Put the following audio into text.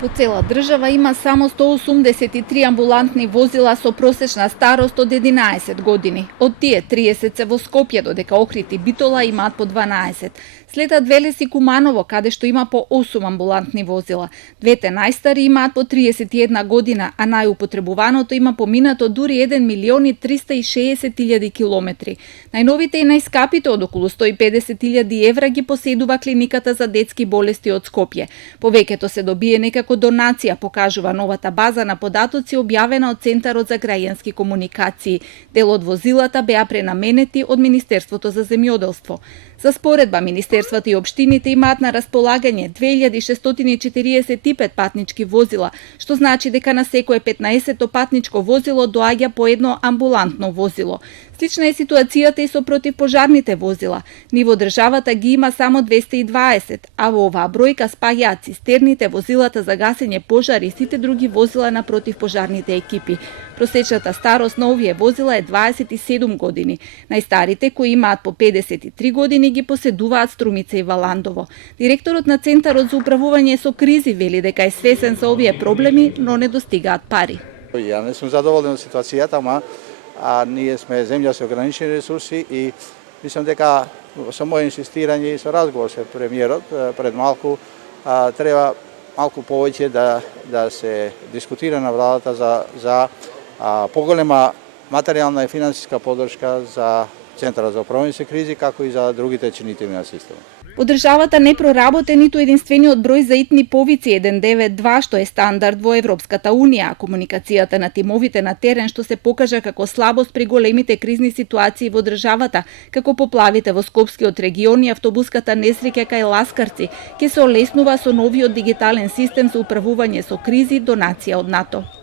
По цела држава има само 183 амбулантни возила со просечна старост од 11 години. Од тие 30 се во Скопје, додека Охрид и Битола имаат по 12. Следат Велес и Куманово, каде што има по 8 амбулантни возила. Двете најстари имаат по 31 година, а најупотребуваното има поминато дури 1.360.000 километри. Најновите и најскапите од околу 150.000 евра ги поседува клиниката за детски болести од Скопје. Повеќето се добие некако донација, покажува новата база на податоци објавена од Центарот за граѓански комуникации. Дел од возилата беа пренаменети од Министерството за земјоделство. За споредба, министерствата и општините имаат на располагање 2645 патнички возила, што значи дека на секое 15-то патничко возило доаѓа по едно амбулантно возило. Слична е ситуацијата и со противпожарните возила. Ниво државата ги има само 220, а во оваа бројка спаѓаат цистерните, возилата за гасење пожари и сите други возила на противпожарните екипи. Просечната старост на овие возила е 27 години. Најстарите, кои имаат по 53 години, ги поседуваат Струмица и Валандово. Директорот на Центарот за управување со кризи вели дека е свесен за овие проблеми, но не достигаат пари. Ја не сум задоволен од ситуацијата, ама ние сме земја со ограничени ресурси и мислам дека со моје инсистирање и со разговор со премиерот пред малку треба малку повеќе да се дискутира на владата за поголема материјална и финансиска поддршка за Центарот за управување со кризи, како и за другите чинители на системот. Во државата не проработе ниту единствениот број за итни повици 192, што е стандард во Европската Унија. Комуникацијата на тимовите на терен што се покажа како слабост при големите кризни ситуации во државата, како поплавите во Скопскиот регион и автобуската несреќа кај Ласкарци, ќе се олеснува со новиот дигитален систем за управување со кризи, донација од НАТО.